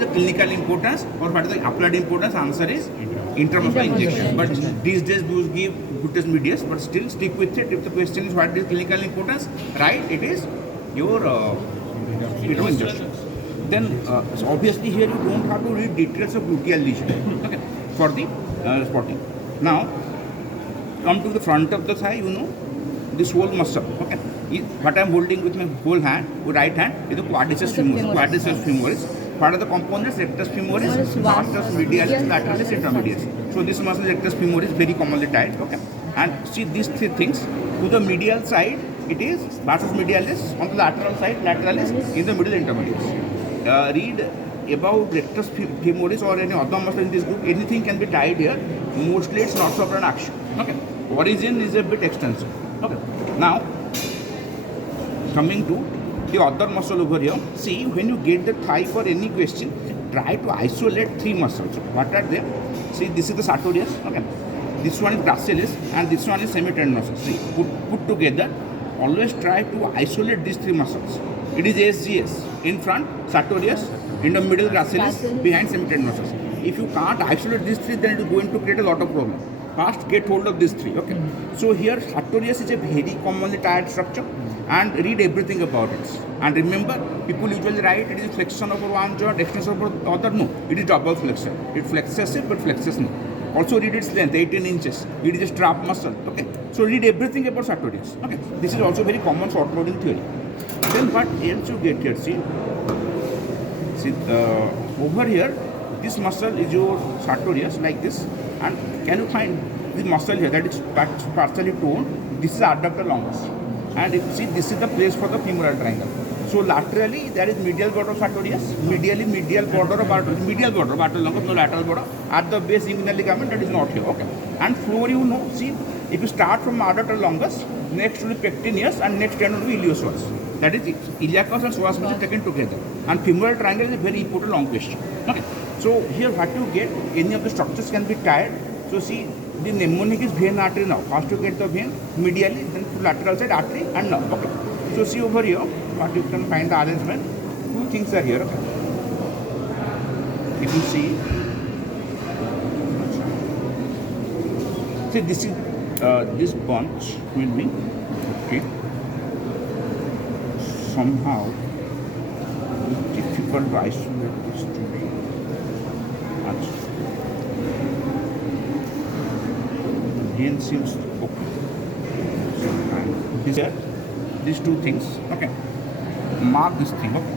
the clinical importance or what is the applied importance? Answer is intramuscular injection. But these days we give gluteus medius, but still stick with it. If the question is what is clinical importance, right? It is your injection. Then so obviously here you don't have to read details of gluteal lesion, okay, for the spotting. Now come to the front of the thigh. You know this whole muscle, okay. What I am holding with my whole hand, with right hand, is the quadriceps femoris. Quadriceps femoris. What are the components? Rectus femoris, vastus medialis, lateralis, intramedialis. So this muscle rectus femoris very commonly tied, okay. And see these three things. To the medial side, it is vastus medialis. On the lateral side, lateralis. In the middle, intermedialis. Read about rectus femoris or any other muscle in this group. Anything can be tied here. Mostly it's not of an action. Okay. Origin is a bit extensive. Okay. Now coming to the other muscle over here. See, when you get the thigh for any question, try to isolate three muscles. What are they? See, this is the sartorius. Okay. This one is gracilis and this one is semitendinosus. See, put together. Always try to isolate these three muscles. It is SGS. In front, sartorius. In the middle, gracilis. Behind, semitendinosus. If you can't isolate these three, then it is going to create a lot of problems. First, get hold of these three. Okay. So here, sartorius is a very commonly tied structure, and read everything about it. And remember, people usually write it is flexion over one joint, extension over the other. No, it is double flexion. It flexes it, but flexes no. Also read its length, 18 inches. It is a strap muscle. Okay. So read everything about sartorius. Okay. This is also very common short loading theory. Then what else you get here? See over here, this muscle is your sartorius like this, and can you find this muscle here that is partially torn? This is adductor longus, and if you see this is the place for the femoral triangle. So laterally there is medial border of sartorius, medially medial border of artery, medial border of artery longus, no lateral border. At the base inguinal ligament that is not here. Okay, and floor you know. See, if you start from adductor longus, next will be pectineus, and next tendon will be iliopsoas. That is iliacus and psoas muscle taken together. And femoral triangle is a very important long question. Okay. So here what you get, any of the structures can be tied. So see, the mnemonic is vein artery now. First you get the vein medially, then to lateral side artery and now. Okay. So see over here, what you can find the arrangement. Two things are here. Okay. If you see this is this bunch will be okay. Somehow difficult to isolate this two. Again seems okay. These two things. Okay. Mark this thing. Okay.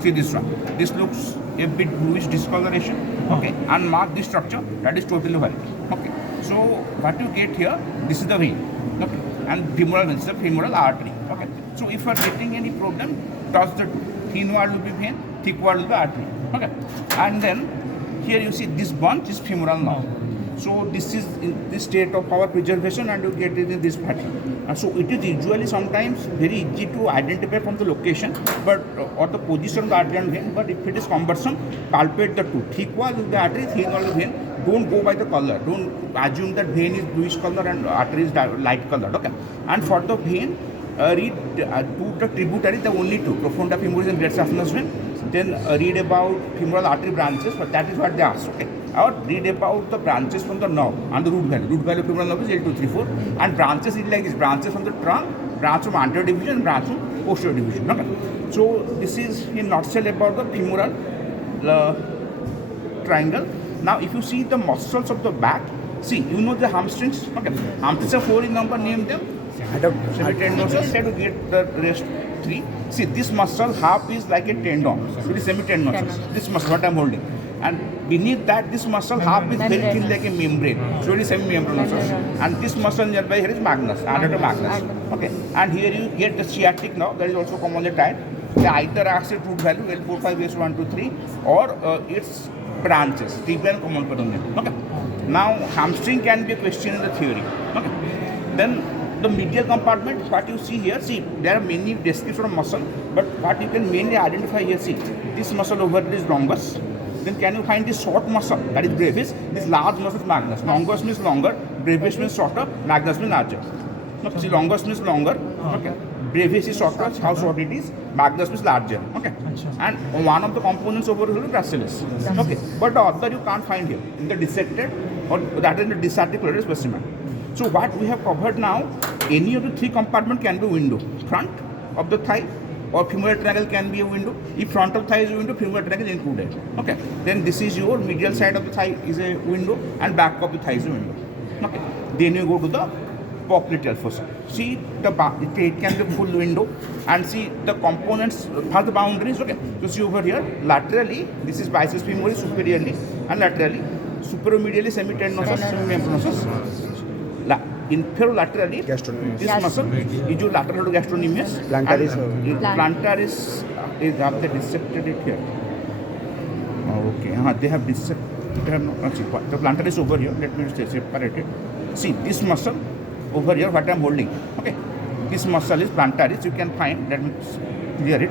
See this one. This looks a bit bluish discoloration. Okay. And mark this structure. That is totally white. Okay. So what you get here, this is the vein. Okay. And femoral vein, this is the femoral artery. Okay. So if you are getting any problem, toss the thin wall will be vein, thick wall will be artery. Okay. And then here you see this bunch is femoral now. So this is in this state of power preservation, and you get it in this pattern. So it is usually sometimes very easy to identify from the location, but or the position of the artery and vein. But if it is cumbersome, palpate the two. Thick wall will be artery, thin wall will be vein. Don't go by the color. Don't assume that vein is bluish color and artery is light colored. Okay. And for the vein, read two the tributaries, the only two, profunda femoris and great saphenous vein. Then read about femoral artery branches, but that is what they ask. Okay. Or read about the branches from the nerve and the root value. Root value of femoral nerve is L234, and branches is like this: branches from the trunk, branch from anterior division, and branch from posterior division. Okay. So this is in nutshell about the femoral triangle. Now, if you see the muscles of the back, see, you know the hamstrings. Okay. Hamstrings are 4 in number. Name them. Semitendinosus. Try to get the rest 3. See, this muscle half is like a tendon. So it is semitendinosus. This muscle, what I am holding. And beneath that, this muscle half is very thin like a membrane. So it is semimembranosus. And this muscle nearby here is magnus, adductor magnus. Okay. And here you get the sciatic nerve, that is also commonly tied. They either acts at root value L45 base 1 2 3, or its branches, tibia and common peroneal. Okay. Now hamstring can be a question in the theory. Okay. Then the medial compartment, what you see here, see, there are many descriptions of muscle, but what you can mainly identify here, see, this muscle over here is longus. Then can you find this short muscle, that is brevis? This large muscle is magnus. Longus means longer, brevis means shorter, magnus means larger. No, see, longus means longer. Okay. brevis is shorter, how short it is, magnus is larger. Okay, and one of the components over here is gracilis. Okay, but the other you can't find here in the dissected or that is in the disarticulated specimen. So what we have covered now, any of the three compartment can be window. Front of the thigh or femoral triangle can be a window. If front of thigh is a window, femoral triangle is included. Okay, then this is your medial side of the thigh is a window and back of the thigh is a window. Okay, then you go to the popliteal fossa. See the it can be full window and see the components for the boundaries. Okay, so see over here laterally this is biceps femoris superiorly and laterally, superomedially semitendinosus, semimembranosus. Inferolaterally, this muscle is your lateral gastrocnemius. Plantaris is have they dissected it here? Okay, they have dissected. They have not. See, the plantar is over here. Let me separate it. See this muscle over here. What I am holding. Okay, this muscle is plantaris. You can find. Let me clear it.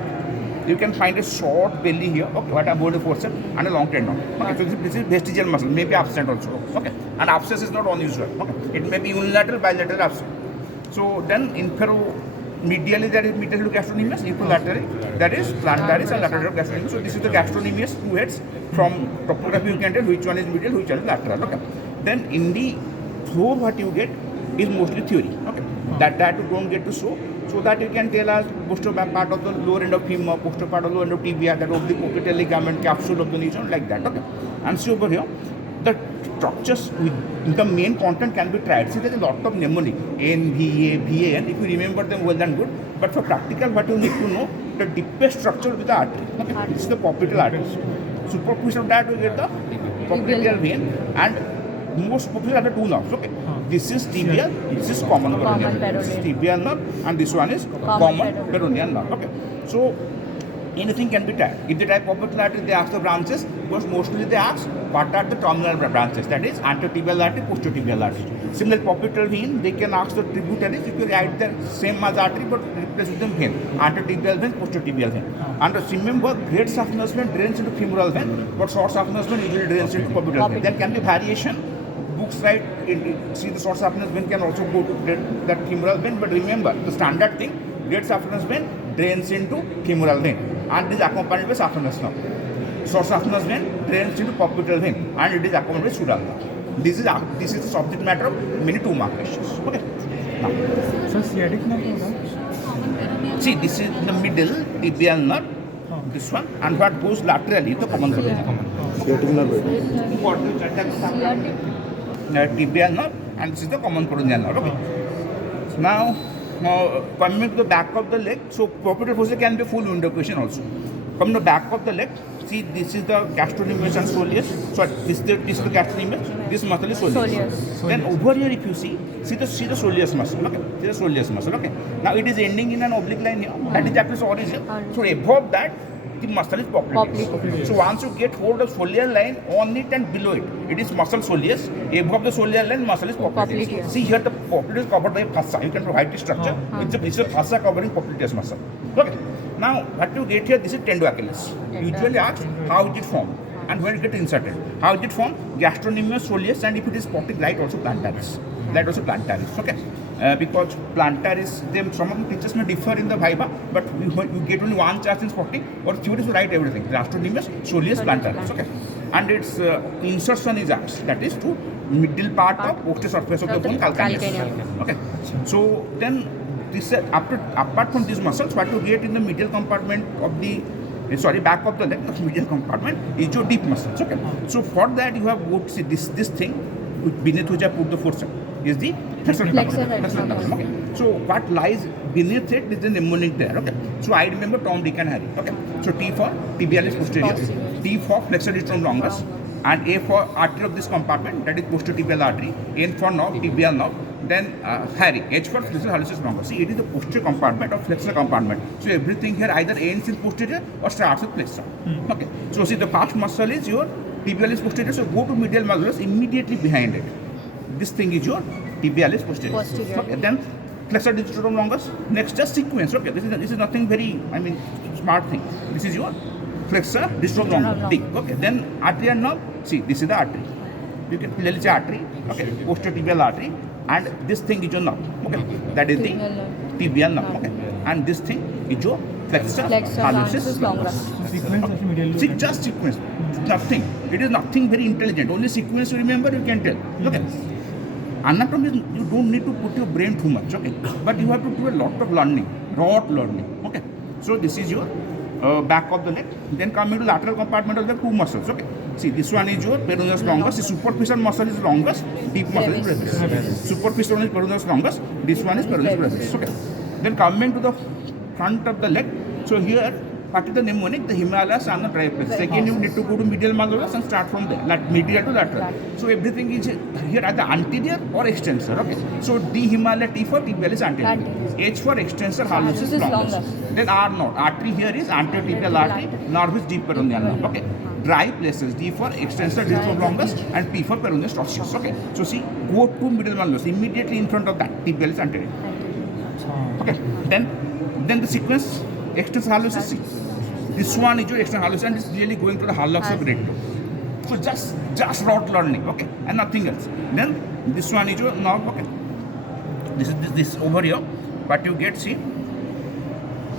You can find a short belly here. Okay, what I am holding forceps and a long tendon. Okay, so this is vestigial muscle. Maybe absent also. Okay, and abscess is not unusual. Okay, it may be unilateral, bilateral abscess. So then medially there is medial gastrocnemius, infralaterally that is plantaris and lateral gastrocnemius. So this is the gastrocnemius two heads. From topography you can tell which one is medial, which one is lateral. Okay, then in the floor what you get is mostly theory. Okay, that you don't get to show. So that you can tell us posterior part of the lower end of femur, posterior part of the lower end of tibia, that of the popliteal ligament, capsule of the knee joint, like that. Okay, and see over here the structures with the main content can be tried. See, there is a lot of mnemonic N, V, A, V, A, N. If you remember them well and good, but for practical, what you need to know the deepest structure with the artery. Okay, this is the popliteal artery. Superficial of that we get the popliteal vein, and most superficial are the two nerves. Okay. This is tibial, this is common peroneal. This is tibial nerve and this one is common peroneal nerve. Okay. So anything can be tried. If they try popliteal artery, they ask the branches, because mostly they ask what are the terminal branches, that is anterotibial artery, posterior artery. Similar popliteal vein, they can ask the tributaries. You can write the same as artery but replace with them vein, anterotibial vein, posterior vein. And remember, great saphenous vein drains into femoral vein, but short saphenous vein usually drains into popliteal vein. There can be variation. Books write, see the short saphenous vein can also go to that femoral vein, but remember the standard thing, great saphenous vein drains into femoral vein and it is accompanied by saphenous nerve. Short saphenous vein drains into popliteal vein and it is accompanied by caudal nerve. This is the subject matter of many 2 mark questions. Okay. Now, so sciatic nerve. see, this is the middle tibial nerve, this one, and what goes laterally the common peroneal. Tibial nerve and this is the common peroneal nerve. Okay. Now coming to the back of the leg, so popliteal fossa can be full window question also. From the back of the leg, see this is the gastrocnemius and soleus. So this is the gastrocnemius. This muscle is soleus. Then over here, if you see the soleus muscle. Okay, see the soleus muscle. Okay. Now it is ending in an oblique line here. That is actually origin. So above that, the muscle is popliteal. So once you get hold of soleal line on it and below it, it is muscle soleus. Above the soleal line, muscle is popliteal. See here, the popliteal is covered by fossa. You can provide the structure. It's a fossa covering popliteal muscle. Okay. Now what you get here, this is tendo Achilles. Usually asked how is it formed and when it gets inserted. How is it formed? Gastrocnemius soleus, and if it is popliteal, light also plantaris. Okay. Because plantaris, some of the teachers may differ in the viva, but you get only one chance in spotting, or theories to write everything. Gastrocnemius soleus plantaris. Okay. And its insertion is asked, that is to middle part of posterior surface of the bone, calcaneus. Okay. So then this apart from these muscles, what you get in the medial compartment of the back of the leg, the medial compartment is your deep muscles. Okay. So for that you have got, see this thing beneath which I put the forceps is the flexor tabulum. Okay. So what lies beneath it is the mnemonic there. Okay. So I remember Tom, Dick and Harry. Okay. So T for tibialis posterior, T for flexor digitorum longus, and A for artery of this compartment, that is posterior tibial artery, N for nerve, tibial nerve, then Harry, H for flexor hallucis longus. See, it is the posterior compartment or flexor compartment. So everything here either ends in posterior or starts with flexor. Okay. So see, the first muscle is your tibialis posterior. So go to medial malleolus immediately behind it. This thing is your tibialis posterior. Okay. Then flexor digitorum longus. Next, just sequence. Okay. This is nothing very, smart thing. This is your flexor digitorum longus. Tick. Okay. Then artery and nerve. See, this is the artery. You can clearly say artery. Okay. Posterior tibial artery. And this thing is your nerve. Okay. That is the tibial nerve. Okay. and this thing is your flexor Flexor hallucis hallucis longus. longus. Sequence of medial. See, just sequence, nothing. It is nothing very intelligent. Only sequence you remember, you can tell. Okay. Anatomy, you don't need to put your brain too much, okay? But you have to do a lot of learning, rote learning, okay? So this is your back of the neck. Then coming to lateral compartment of the two muscles, okay? See, this one is your peroneus longus. The superficial muscle is longus, deep muscle is brevis. Superficial one is peroneus longus. This one is peroneus brevis, okay? Then coming to the front of the leg. So here, what is the mnemonic? The Himalayas are the dry place. Second, you need to go to medial malleolus and start from there, like medial to lateral. So everything is here at the anterior or extensor. Okay. So D Himalaya, T for tibialis anterior. H for extensor hallucis longus. Then R naught. Artery here is anterior tibial artery. Nerve is deep peroneal nerve. Okay. Dry places. D for extensor distal longus and P for peroneus tortius. Okay. So see, go to medial malleolus immediately in front of that tibialis anterior. Okay. Then the sequence. Extensor hallucis. This one is your external hallucis and it's really going to the hallux of grade 2. So just rote learning, okay, and nothing else. Then this one is your nerve, okay. This over here, but you get, see,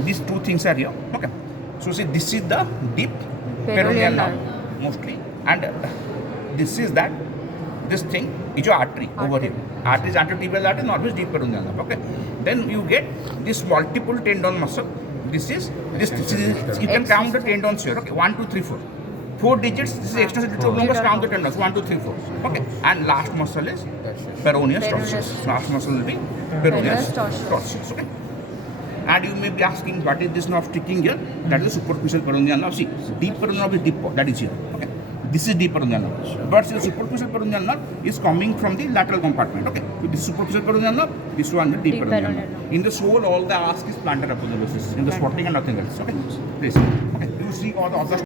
these two things are here, okay. So see, this is the deep peroneal nerve mostly, and this is that. This thing is your artery over here. Artery is anterotibial artery, nerve is deep peroneal nerve, okay. Then you get this multiple tendon muscle. This is you can count the tendons here. Okay, 1, 2, 3, 4. 4 digits. This is extensor distal longus. Count the tendons. 1, 2, 3, 4. Okay, and last muscle is peroneus tortius. Last muscle will be peroneus tortius. Okay, and you may be asking, what is this nerve sticking here? That is the superficial peroneal nerve. See, deep peroneal nerve is deep. That is here. Okay. This is deep peroneal nerve, but the superficial peroneal nerve is coming from the lateral compartment. Okay, so this superficial peroneal nerve, this one is deep peroneal nerve. In the sole, all the ask is plantar aponeurosis. In the spotting and nothing else. Okay, this. Okay, you see all the other.